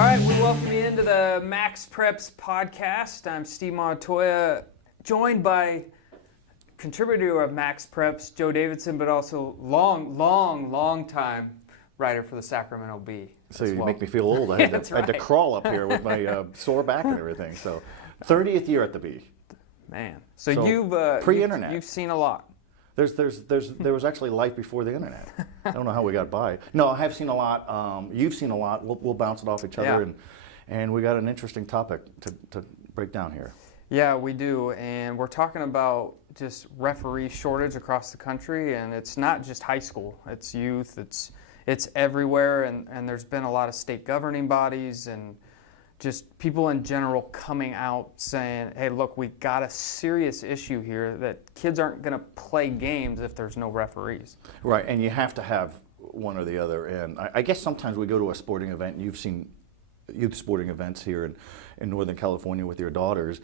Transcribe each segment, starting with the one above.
All right, we welcome you into the MaxPreps Podcast. I'm Steve Montoya, joined by contributor of MaxPreps, Joe Davidson, but also long time writer for the Sacramento Bee. So you make me feel old. I had to crawl up here with my sore back and everything. So 30th year at the Bee. Man, so you've pre-internet. You've seen a lot. There was actually life before the internet. I don't know how we got by. No, I have seen a lot. You've seen a lot. We'll bounce it off each other, and we got an interesting topic to break down here. Yeah, we do, and we're talking about just referee shortage across the country, and it's not just high school. It's youth. It's everywhere, and there's been a lot of state governing bodies and just people in general coming out saying, hey, look, we got a serious issue here that kids aren't going to play games if there's no referees. Right, and you have to have one or the other. And I guess sometimes we go to a sporting event, and you've seen youth sporting events here in Northern California with your daughters.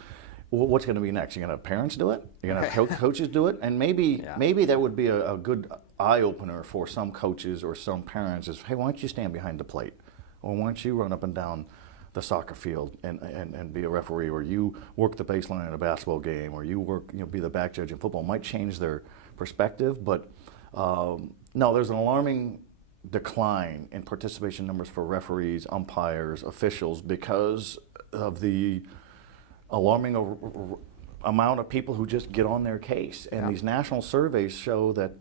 What's going to be next? You're going to have parents do it? You're going to have coaches do it? And maybe that would be a good eye-opener for some coaches or some parents is, hey, why don't you stand behind the plate? Or why don't you run up and down the soccer field and be a referee, or you work the baseline in a basketball game, or you be the back judge in football. It might change their perspective, but no, there's an alarming decline in participation numbers for referees, umpires, officials because of the alarming amount of people who just get on their case. And these national surveys show that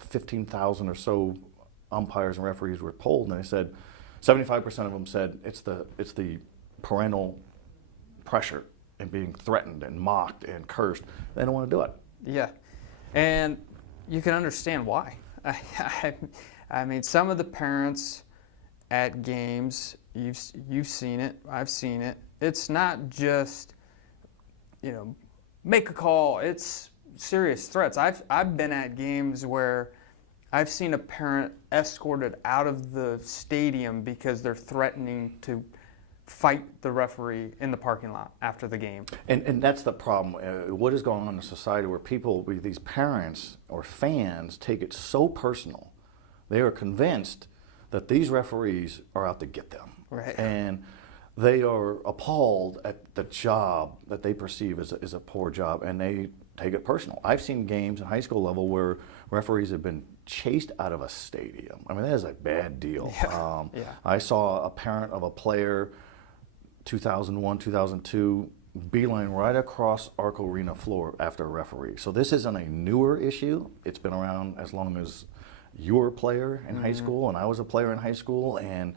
15,000 or so umpires and referees were polled, and they said 75% of them said it's the parental pressure and being threatened and mocked and cursed. They don't want to do it. Yeah, and you can understand why. I mean, some of the parents at games, you've seen it, I've seen it. It's not just, make a call. It's serious threats. I've been at games where I've seen a parent escorted out of the stadium because they're threatening to fight the referee in the parking lot after the game. And that's the problem. What is going on in society where these parents or fans take it so personal. They are convinced that these referees are out to get them. Right. And they are appalled at the job that they perceive as a poor job, and they take it personal. I've seen games at high school level where referees have been chased out of a stadium. I mean, that is a bad deal. I saw a parent of a player, 2001, 2002, beeline right across Arco Arena floor after a referee. So this isn't a newer issue. It's been around as long as you were a player in high school, and I was a player in high school, and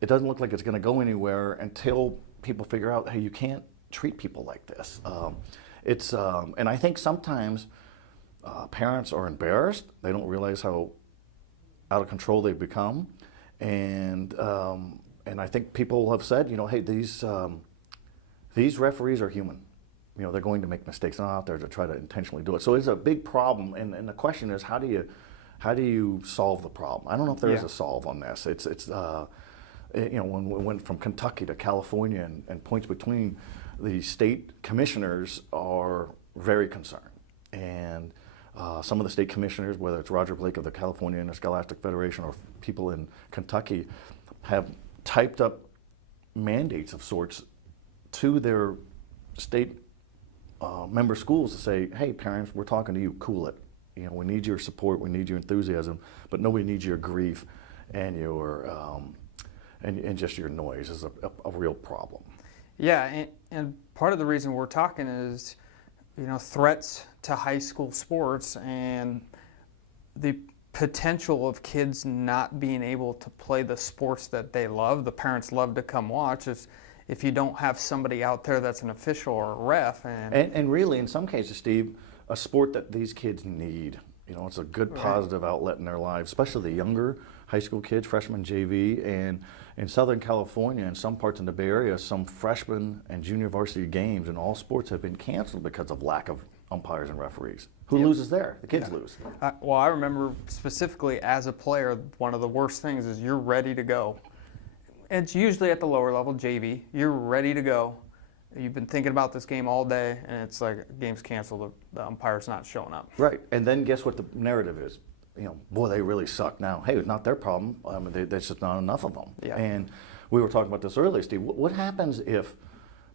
it doesn't look like it's going to go anywhere until people figure out, hey, you can't treat people like this. And I think sometimes parents are embarrassed. They don't realize how out of control they've become, and I think people have said, hey, these referees are human. They're going to make mistakes. They're not out there to try to intentionally do it. So it's a big problem, and the question is, how do you solve the problem? I don't know if there is a solve on this. When we went from Kentucky to California, and points between the state commissioners are very concerned, and some of the state commissioners, whether it's Roger Blake of the California Interscholastic Federation or people in Kentucky, have typed up mandates of sorts to their state member schools to say, hey, parents, we're talking to you, cool it. We need your support, we need your enthusiasm, but nobody needs your grief and your and just your noise is a real problem. Yeah, and part of the reason we're talking is, threats to high school sports and the potential of kids not being able to play the sports that they love, the parents love to come watch, is if you don't have somebody out there that's an official or a ref. And really, in some cases, Steve, a sport that these kids need. It's a good positive outlet in their lives, especially the younger high school kids, freshman JV, and in Southern California, in some parts in the Bay Area, some freshman and junior varsity games in all sports have been canceled because of lack of umpires and referees. Who loses there? The kids lose. Well, I remember specifically as a player, one of the worst things is you're ready to go. It's usually at the lower level, JV. You're ready to go. You've been thinking about this game all day, and it's like, game's canceled, the umpire's not showing up. Right, and then guess what the narrative is? Boy, they really suck now. Hey, it's not there's just not enough of them. Yeah. And we were talking about this earlier, Steve. What happens if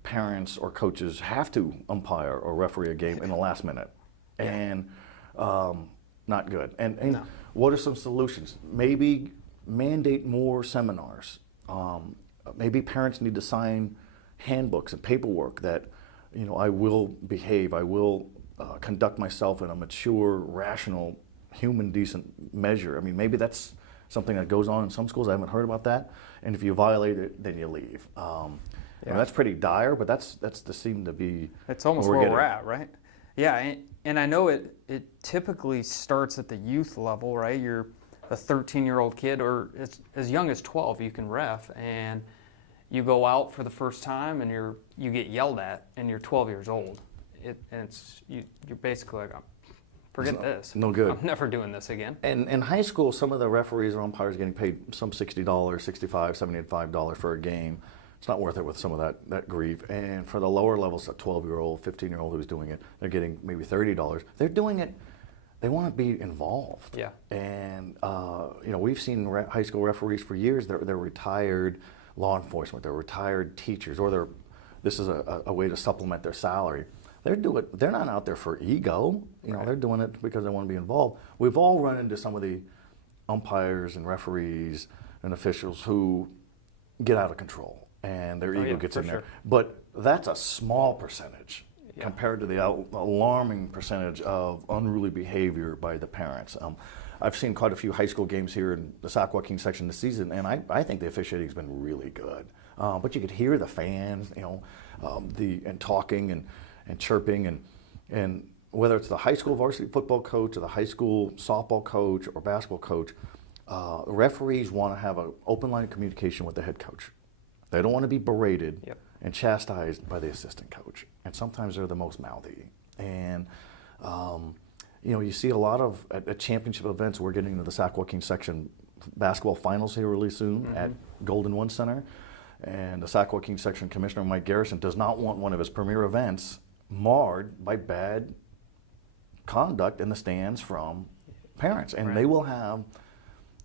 parents or coaches have to umpire or referee a game in the last minute? And not good. And No. what are some solutions? Maybe mandate more seminars. Maybe parents need to sign handbooks and paperwork that, I will behave, I will conduct myself in a mature, rational, human, decent measure. I mean, maybe that's something that goes on in some schools. I haven't heard about that. And if you violate it, then you leave. That's pretty dire, but that's the seem to be. It's almost where we're at, right? Yeah, and I know it typically starts at the youth level, right? You're a 13-year-old kid, or as young as 12, you can ref, and you go out for the first time, and you get yelled at, and you're 12 years old. You're basically like, forget this. No good. I'm never doing this again. And in high school, some of the referees or umpires are getting paid some $60, $65, $75 for a game. It's not worth it with some of that grief. And for the lower levels, a 12-year-old, 15-year-old who's doing it, they're getting maybe $30. They're doing it. They want to be involved. Yeah. And we've seen high school referees for years. They're retired law enforcement. They're retired teachers, or this is a way to supplement their salary. They're not out there for ego. Right. They're doing it because they want to be involved. We've all run into some of the umpires and referees and officials who get out of control, and their ego gets in there. But that's a small percentage compared to the alarming percentage of unruly behavior by the parents. I've seen quite a few high school games here in the Sac Joaquin section this season, and I think the officiating has been really good. But you could hear the fans, and talking and chirping, and whether it's the high school varsity football coach or the high school softball coach or basketball coach, referees want to have an open line of communication with the head coach. They don't want to be berated and chastised by the assistant coach. And sometimes they're the most mouthy. And, you see a lot of, at championship events, we're getting into the Sac Joaquin section basketball finals here really soon at Golden One Center. And the Sac Joaquin section commissioner, Mike Garrison, does not want one of his premier events marred by bad conduct in the stands from parents. And they will have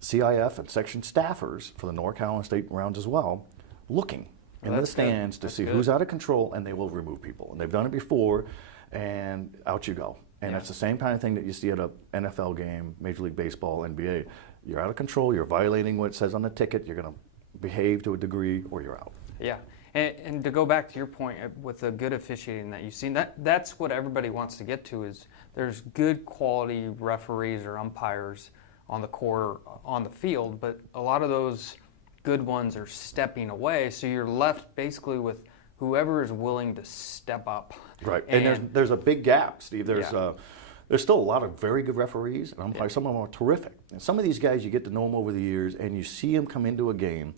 CIF and section staffers for the NorCal and state rounds as well looking in the stands to see who's out of control, and they will remove people. And they've done it before, and out you go. And it's the same kind of thing that you see at a NFL game, Major League Baseball, NBA. You're out of control, you're violating what it says on the ticket, you're going to behave to a degree, or you're out. Yeah. And to go back to your point with the good officiating that you've seen, that's what everybody wants to get to, is there's good quality referees or umpires on the court, on the field, but a lot of those good ones are stepping away, so you're left basically with whoever is willing to step up. Right, and there's a big gap, Steve. There's still a lot of very good referees and umpires. Some of them are terrific. And some of these guys, you get to know them over the years, and you see them come into a game,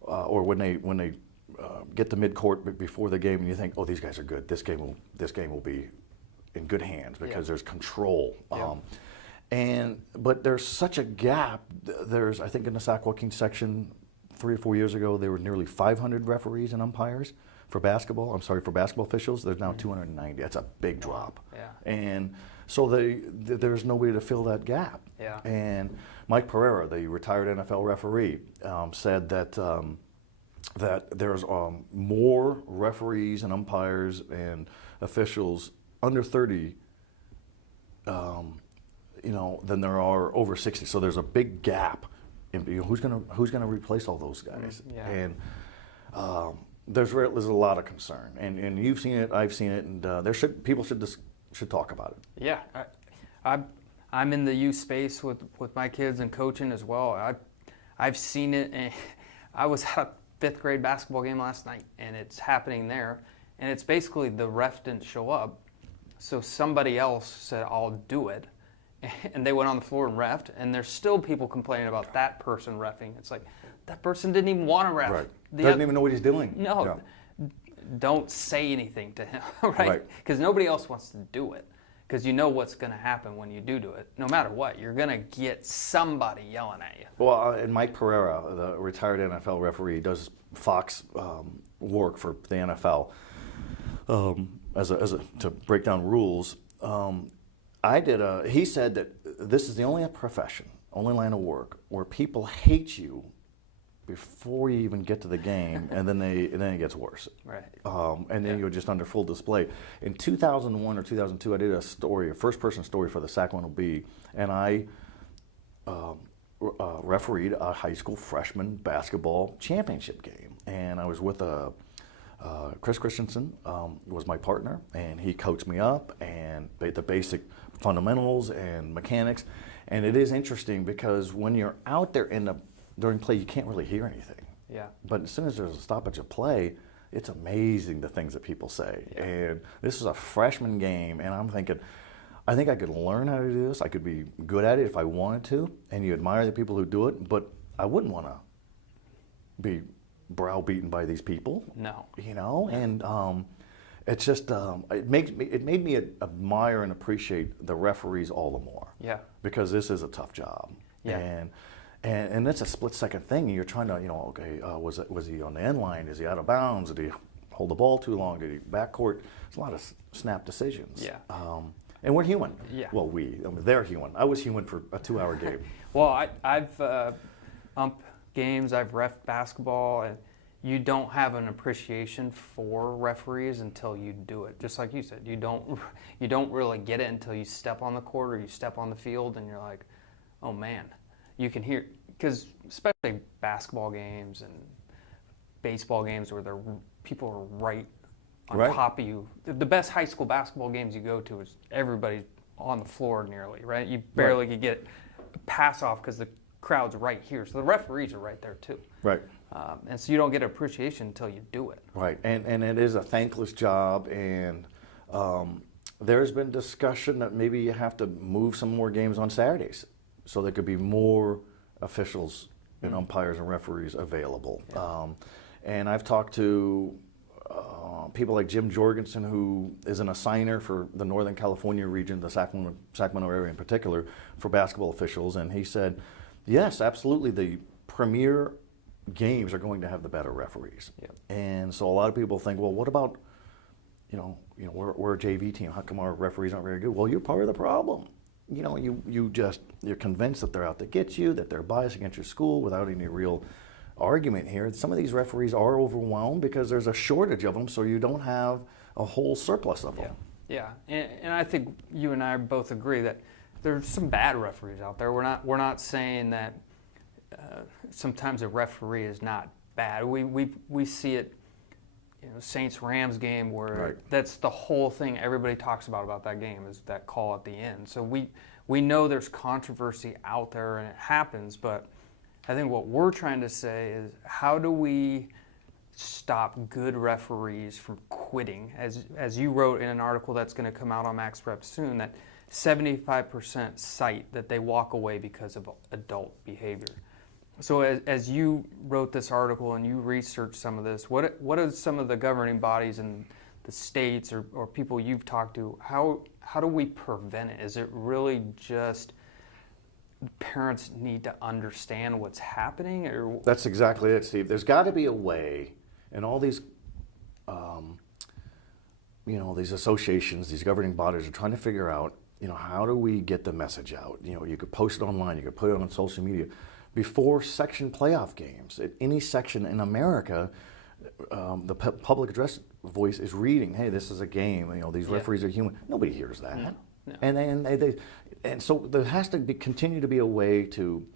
or when they get to mid-court before the game, and you think, oh, these guys are good. This game will be in good hands because there's control. But there's such a gap. I think in the Sac Joaquin section 3 or 4 years ago, there were nearly 500 referees and umpires for basketball. For basketball officials. There's now 290. That's a big drop. Yeah. And so there's nobody to fill that gap. Yeah. And Mike Pereira, the retired NFL referee, said that there's more referees and umpires and officials under 30 than there are over 60. So there's a big gap. Who's gonna replace all those guys? Yeah. And there's a lot of concern, and you've seen it, I've seen it, and people should talk about it. Yeah, I'm in the youth space with my kids and coaching as well. I've seen it, and I was at a 5th grade basketball game last night, and it's happening there, and it's basically the ref didn't show up, so somebody else said, I'll do it. And they went on the floor and reffed, and there's still people complaining about that person reffing. It's like, that person didn't even want to ref. Right. Doesn't even know what he's doing. No. Don't say anything to him, right? Because nobody else wants to do it. Because you know what's going to happen when you do it. No matter what, you're going to get somebody yelling at you. Well, and Mike Pereira, the retired NFL referee, does Fox work for the NFL to break down rules. He said that this is the only profession, only line of work, where people hate you before you even get to the game, and then it gets worse. Right. And then you're just under full display. In 2001 or 2002, I did a first-person story for the Sacramento Bee, and I refereed a high school freshman basketball championship game. And I was with Chris Christensen was my partner, and he coached me up and the basic fundamentals and mechanics. And it is interesting because when you're out there during play, you can't really hear anything. Yeah. But as soon as there's a stoppage of play, it's amazing the things that people say. Yeah. And this is a freshman game, and I'm thinking, I think I could learn how to do this. I could be good at it if I wanted to, and you admire the people who do it, but I wouldn't want to be browbeaten by these people. No. You know, and it's just it made me admire and appreciate the referees all the more. Yeah. Because this is a tough job. Yeah. And it's a split-second thing. You're trying to, okay, was he on the end line? Is he out of bounds? Did he hold the ball too long? Did he backcourt? It's a lot of snap decisions. Yeah. And we're human. Yeah. Well, they're human. I was human for a 2-hour game. Well, I've ump games, I've ref basketball, and you don't have an appreciation for referees until you do it. Just like you said, you don't really get it until you step on the court or you step on the field, and you're like, oh man. You can hear, because especially basketball games and baseball games where people are right on top of you. The best high school basketball games you go to is everybody's on the floor nearly, right? You barely could get a pass off because the crowd's right here. So the referees are right there too. Right. And so you don't get appreciation until you do it. Right. And it is a thankless job, and there's been discussion that maybe you have to move some more games on Saturdays, so there could be more officials and umpires and referees available. Yeah. And I've talked to people like Jim Jorgensen, who is an assigner for the Northern California region, the Sacramento area in particular, for basketball officials, and he said, yes, absolutely, the premier games are going to have the better referees. Yeah. And so a lot of people think, well, what about, we're a JV team, how come our referees aren't very good? Well, you're part of the problem. You're convinced that they're out to get you, that they're biased against your school without any real argument here. Some of these referees are overwhelmed because there's a shortage of them, so you don't have a whole surplus of them. Yeah, and I think you and I both agree that there's some bad referees out there. We're not saying that sometimes a referee is not bad. We see it. Saints-Rams game where that's the whole thing everybody talks about that game is that call at the end. So we know there's controversy out there and it happens, but I think what we're trying to say is how do we stop good referees from quitting? As you wrote in an article that's going to come out on MaxPreps soon, that 75% cite that they walk away because of adult behavior. So as you wrote this article and you researched some of this, what are some of the governing bodies in the states or people you've talked to, how do we prevent it? Is it really just parents need to understand what's happening? Or That's exactly it, Steve. There's got to be a way, and all these, these associations, these governing bodies are trying to figure out, how do we get the message out? You could post it online, you could put it on social media. Before section playoff games, at any section in America, the public address voice is reading, hey, this is a game, these referees are human. Nobody hears that. No. And so there has to continue to be a way to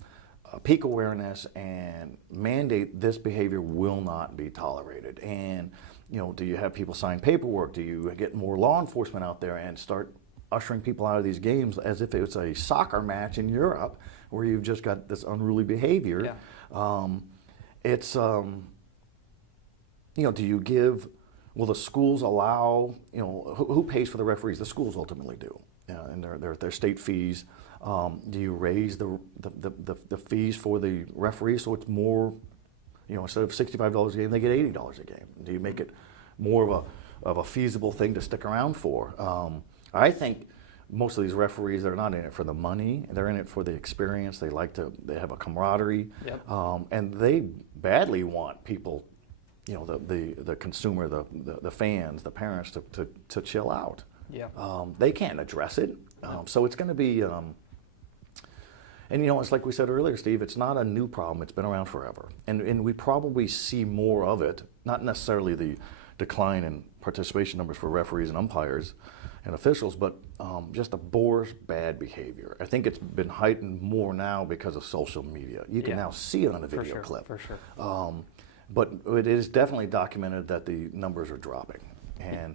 peak awareness and mandate this behavior will not be tolerated. And, do you have people sign paperwork? Do you get more law enforcement out there and start ushering people out of these games as if it's a soccer match in Europe where you've just got this unruly behavior? Yeah. Do you give, will the schools allow, who pays for the referees? The schools ultimately do, and their state fees. Do you raise the fees for the referees so it's more, instead of $65 a game, they get $80 a game? Do you make it more of a feasible thing to stick around for? I think most of these referees, they're not in it for the money. They're in it for the experience. They have a camaraderie. Yep. And they badly want people, the consumer, the fans, the parents to chill out. Yeah. They can't address it. So it's going to be, And it's like we said earlier, Steve, it's not a new problem. It's been around forever. And we probably see more of it, not necessarily the decline in participation numbers for referees and umpires and officials, but just a boor's bad behavior. I think it's been heightened more now because of social media. You can now see it on a video clip. For sure. But it is definitely documented that the numbers are dropping. And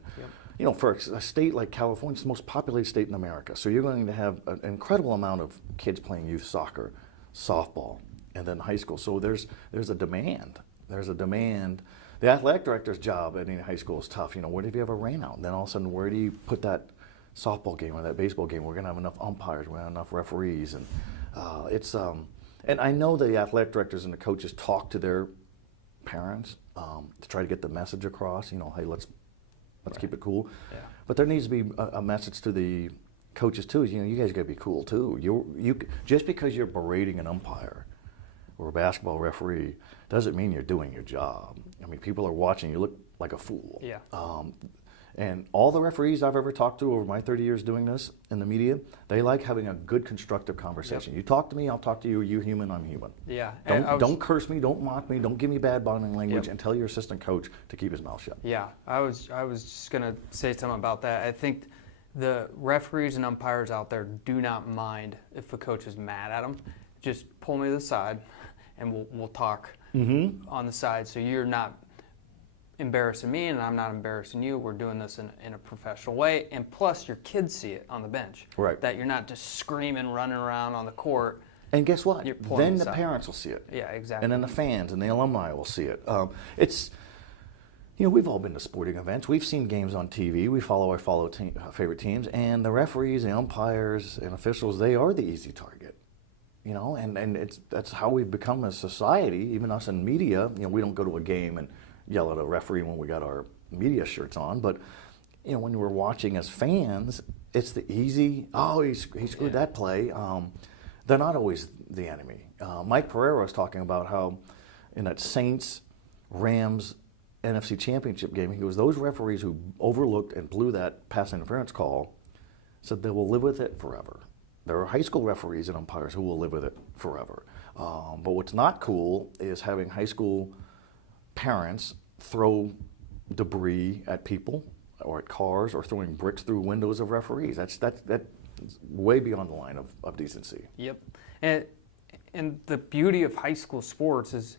for a state like California, it's the most populated state in America. So you're going to have an incredible amount of kids playing youth soccer, softball, and then high school. So there's a demand. There's a demand. The athletic director's job at any high school is tough. What if you have a rain out? And then all of a sudden, where do you put that softball game or that baseball game? We're going to have enough umpires. We're going to have enough referees. And and I know the athletic directors and the coaches talk to their parents to try to get the message across. Hey, let's keep it cool. Yeah. But there needs to be a message to the coaches too. You guys got to be cool too. You just because you're berating an umpire or a basketball referee doesn't mean you're doing your job. I mean, people are watching. You look like a fool. Yeah. And all the referees I've ever talked to over my 30 years doing this in the media, they like having a good, constructive conversation. Yep. You talk to me, I'll talk to you. You're human, I'm human. Yeah. Don't curse me, don't mock me, don't give me bad bonding language, and tell your assistant coach to keep his mouth shut. Yeah. I was just going to say something about that. I think the referees and umpires out there do not mind if a coach is mad at them. Just pull me to the side, and we'll talk on the side. So you're not embarrassing me and I'm not embarrassing you. We're doing this in a professional way, and plus your kids see it on the bench. Right. That you're not just screaming, running around on the court. And guess what? Then the parents will see it. Yeah, exactly. And then the fans and the alumni will see it. It's we've all been to sporting events. We've seen games on TV. We follow our favorite teams, and the referees and umpires and officials, they are the easy target. And that's how we've become as society. Even us in media, we don't go to a game and yell at a referee when we got our media shirts on, but when we're watching as fans, it's the easy, he screwed that play. They're not always the enemy. Mike Pereira was talking about how in that Saints-Rams NFC Championship game, he goes, those referees who overlooked and blew that pass interference call said they will live with it forever. There are high school referees and umpires who will live with it forever. But what's not cool is having high school parents throw debris at people or at cars or throwing bricks through windows of referees. That's way beyond the line of decency. Yep. And the beauty of high school sports is,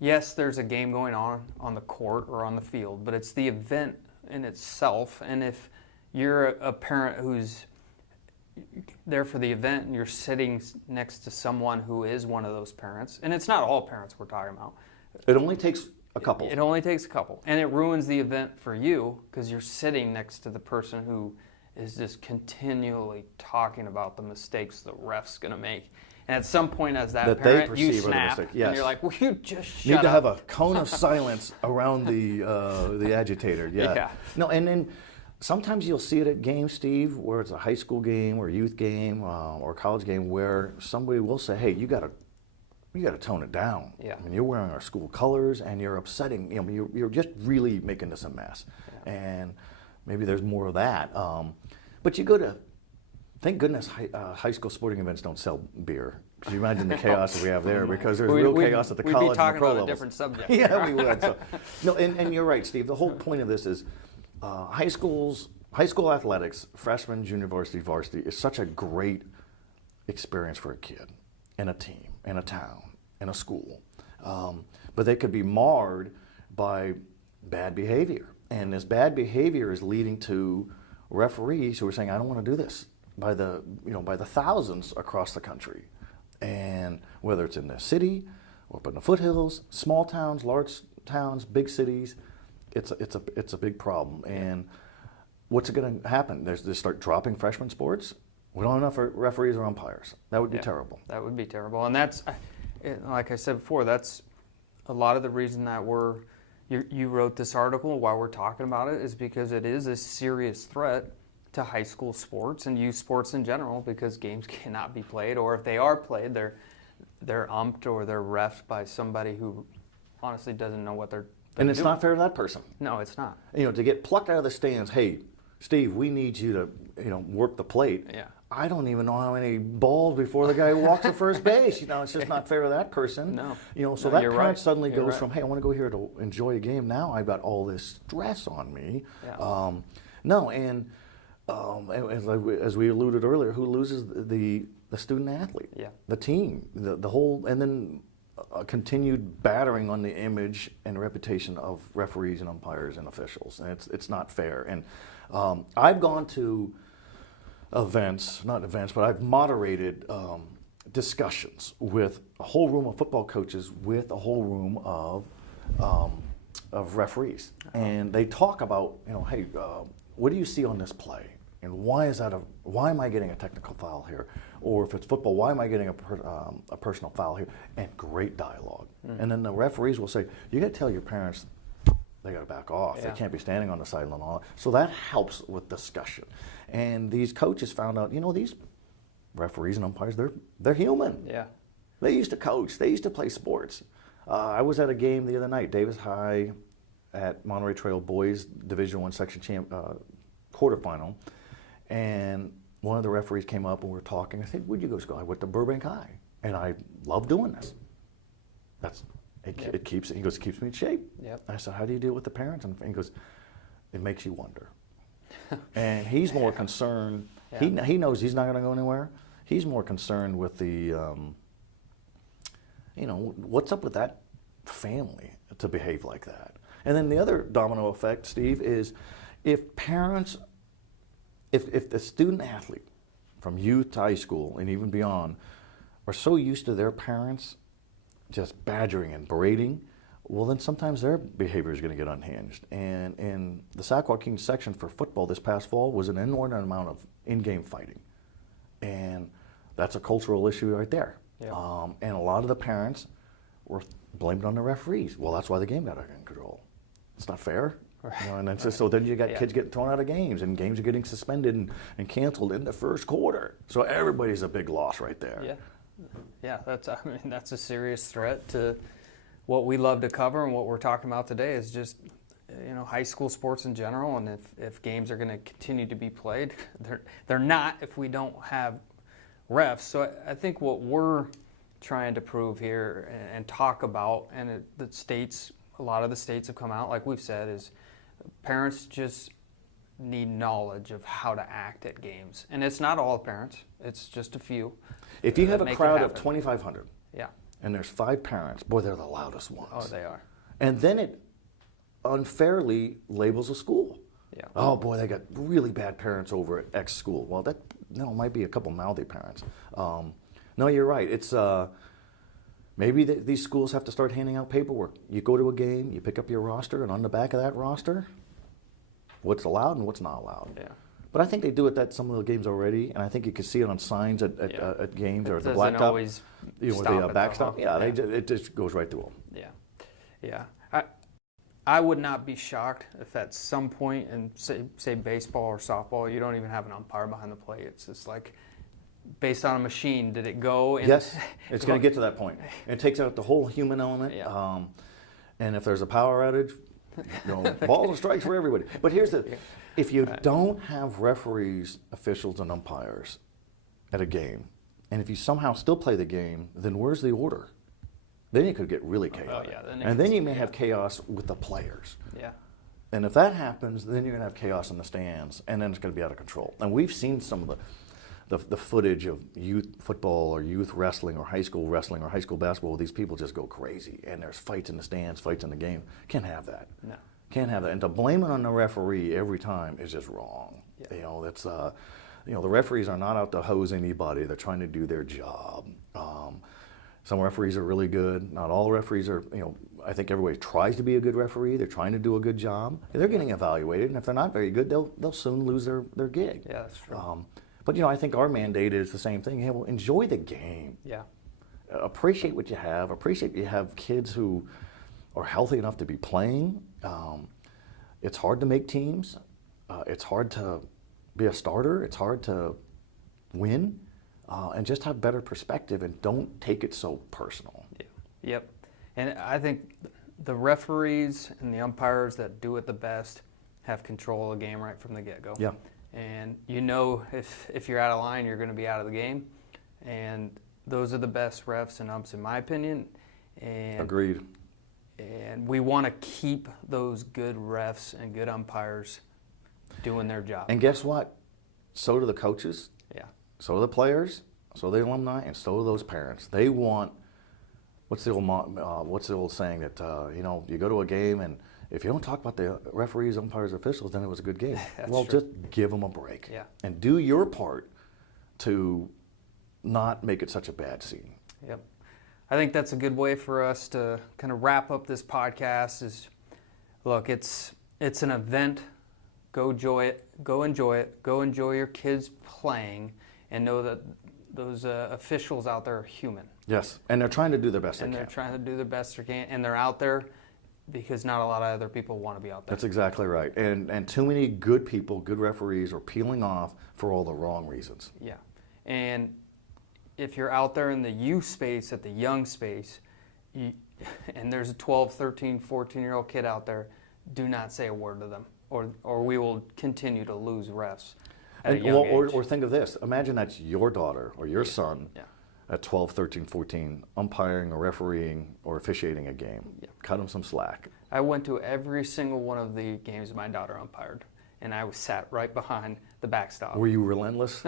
yes, there's a game going on the court or on the field, but it's the event in itself. And if you're a parent who's there for the event and you're sitting next to someone who is one of those parents, and it's not all parents we're talking about. It only takes a couple. It only takes a couple. And it ruins the event for you because you're sitting next to the person who is just continually talking about the mistakes the ref's going to make. And at some point as that parent, you snap, and you're like, well, you just shut up. You need to have a cone of silence around the agitator. Yeah. No, and then sometimes you'll see it at games, Steve, where it's a high school game or a youth game or a college game where somebody will say, hey, you got to tone it down. Yeah. I mean, you're wearing our school colors and you're upsetting. You're just really making this a mess. Yeah. And maybe there's more of that. But you go to, thank goodness high school sporting events don't sell beer. Could you imagine the chaos that we have there? Because there's real chaos at the college and the pro levels. We'd be talking about a different subject. Yeah, we would. So, no, and you're right, Steve. The whole point of this is high school athletics, freshman, junior varsity, varsity, is such a great experience for a kid and a team and a town and a school. But they could be marred by bad behavior. And this bad behavior is leading to referees who are saying, I don't want to do this, by the thousands across the country. And whether it's in the city or up in the foothills, small towns, large towns, big cities, it's a big problem. And what's going to happen? They start dropping freshman sports. We don't have enough referees or umpires. That would be terrible. That would be terrible. And that's, like I said before, that's a lot of the reason that you wrote this article, why we're talking about it, is because it is a serious threat to high school sports and youth sports in general, because games cannot be played, or if they are played, they're umped or they're refed by somebody who honestly doesn't know what they're and it's doing. Not fair to that person. No, it's not. To get plucked out of the stands, hey, Steve, we need you to work the plate. Yeah. I don't even know how many balls before the guy walks to first base. It's just not fair to that person. No. So No, that you're parent right. suddenly You're goes right. from, hey, I want to go here to enjoy a game. Now I've got all this stress on me. Yeah. No, and as we alluded earlier, who loses the student athlete? Yeah. The team, the whole, and then a continued battering on the image and reputation of referees and umpires and officials, and it's not fair. And I've gone to not events, but I've moderated discussions with a whole room of football coaches, with a whole room of referees, and they talk about, hey, what do you see on this play, and why am I getting a technical foul here, or if it's football, why am I getting a personal foul here, and great dialogue. And then the referees will say, you got to tell your parents they got to back off. Yeah. They can't be standing on the sideline and all that. So that helps with discussion. And these coaches found out, these referees and umpires, they're human. Yeah. They used to coach. They used to play sports. I was at a game the other night, Davis High at Monterey Trail Boys Division I Section quarterfinal, and one of the referees came up and we were talking. I said, "Where'd you go to school?" I went to Burbank High, and I love doing this. It keeps me in shape. Yep. I said, "How do you deal with the parents?" And he goes, "It makes you wonder." And he's more concerned. Yeah. He knows he's not going to go anywhere. He's more concerned with the, what's up with that family to behave like that. And then the other domino effect, Steve, is if the student athlete from youth to high school and even beyond are so used to their parents just badgering and berating, well, then sometimes their behavior is going to get unhinged. And in the Sac Kings section for football this past fall was an inordinate amount of in-game fighting. And that's a cultural issue right there. Yeah. And a lot of the parents were blamed on the referees. Well, that's why the game got out of control. It's not fair. Right. And then so then you got kids getting thrown out of games, and games are getting suspended and canceled in the first quarter. So everybody's a big loss right there. Yeah. Yeah, that's a serious threat to what we love to cover, and what we're talking about today is just high school sports in general. And if games are going to continue to be played, they're not if we don't have refs. So I think what we're trying to prove here and talk about, and a lot of the states have come out, like we've said, is parents just need knowledge of how to act at games. And it's not all parents, it's just a few. If you have a make it crowd of happen. 2,500 Yeah. and there's 5 parents, boy, they're the loudest ones. Oh, they are. And then it unfairly labels a school. Yeah. Oh boy, they got really bad parents over at X school. Well, that might be a couple mouthy parents. No, you're right. It's maybe these schools have to start handing out paperwork. You go to a game, you pick up your roster, and on the back of that roster, what's allowed and what's not allowed. Yeah. But I think they do it at some of the games already, and I think you can see it on signs at games, or the blacktop. Always with stop the at backstop. the- Yeah, it just goes right through them. Yeah. I would not be shocked if at some point in say baseball or softball, you don't even have an umpire behind the plate. It's just like based on a machine. Did it go? Yes, it's going to get to that point. It takes out the whole human element. Yeah. And if there's a power outage, balls and strikes for everybody. But here's if you don't have referees, officials, and umpires at a game, and if you somehow still play the game, then where's the order? Then it could get really chaotic. Yeah, then you may have chaos with the players. Yeah. And if that happens, then you're going to have chaos in the stands, and then it's going to be out of control. And we've seen some of the footage of youth football or youth wrestling or high school basketball. These people just go crazy, and there's fights in the stands, fights in the game. Can't have that. No. Can't have that. And to blame it on the referee every time is just wrong. Yeah. That's the referees are not out to hose anybody. They're trying to do their job. Some referees are really good. Not all referees are, I think everybody tries to be a good referee. They're trying to do a good job. They're getting evaluated, and if they're not very good, they'll soon lose their gig. Yeah, that's true. But I think our mandate is the same thing. Hey, well, enjoy the game. Yeah. Appreciate what you have. Appreciate you have kids who are healthy enough to be playing. It's hard to make teams. It's hard to be a starter. It's hard to win. And just have better perspective and don't take it so personal. Yeah. Yep. And I think the referees and the umpires that do it the best have control of the game right from the get-go. Yeah. And if you're out of line, you're going to be out of the game. And those are the best refs and umps, in my opinion. And Agreed. And we want to keep those good refs and good umpires doing their job. And guess what? So do the coaches. Yeah. So do the players. So do the alumni, and so do those parents. They want. What's the old saying that you go to a game and if you don't talk about the referees, umpires, officials, then it was a good game. Well, true. just give them a break. Yeah. And do your part to not make it such a bad scene. Yep. I think that's a good way for us to kind of wrap up this podcast is, look, it's an event. Go enjoy it. Go enjoy it. Go enjoy your kids playing and know that those officials out there are human. Yes, and they're trying to do their best And they they're can. trying to do the best they can, and they're out there because not a lot of other people want to be out there. That's exactly right. And too many good people, good referees, are peeling off for all the wrong reasons. Yeah. And if you're out there in the youth space, at the young space, and there's a 12, 13, 14-year-old kid out there, do not say a word to them, or we will continue to lose refs at a young age. Or think of this. Imagine that's your daughter or your son at 12, 13, 14, umpiring or refereeing or officiating a game. Yeah. Cut them some slack. I went to every single one of the games my daughter umpired, and I was sat right behind the backstop. Were you relentless?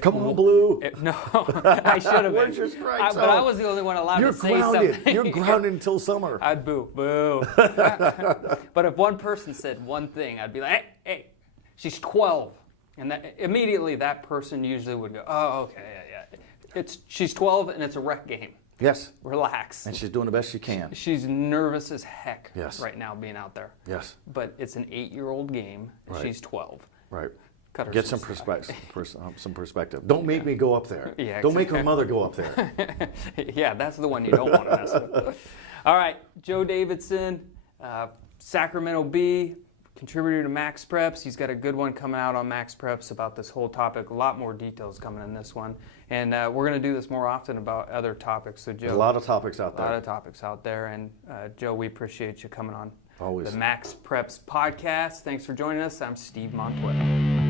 Come on, Blue. No, I should have been. Where's your strike But I was the only one allowed You're to say grounded. something. You're grounded until summer. I'd boo. But if one person said one thing, I'd be like, hey, she's 12. And immediately that person usually would go, oh, okay, yeah. She's 12 and it's a rec game. Yes. Relax. And she's doing the best she can. She's nervous as heck Yes. right now being out there. Yes. But it's an 8-year-old game. And Right. She's 12. Right. Cut her Get some some slack. perspective. Don't make me go up there. Yeah, Don't make her exactly. mother go up there. Yeah, that's the one you don't want to mess with. All right, Joe Davidson, Sacramento Bee, contributor to MaxPreps. He's got a good one coming out on MaxPreps about this whole topic. A lot more details coming in this one. And we're going to do this more often about other topics. So, Joe, There's a lot of topics out a lot there. of topics out there. And, Joe, we appreciate you coming on Always. the MaxPreps Podcast. Thanks for joining us. I'm Steve Montoya.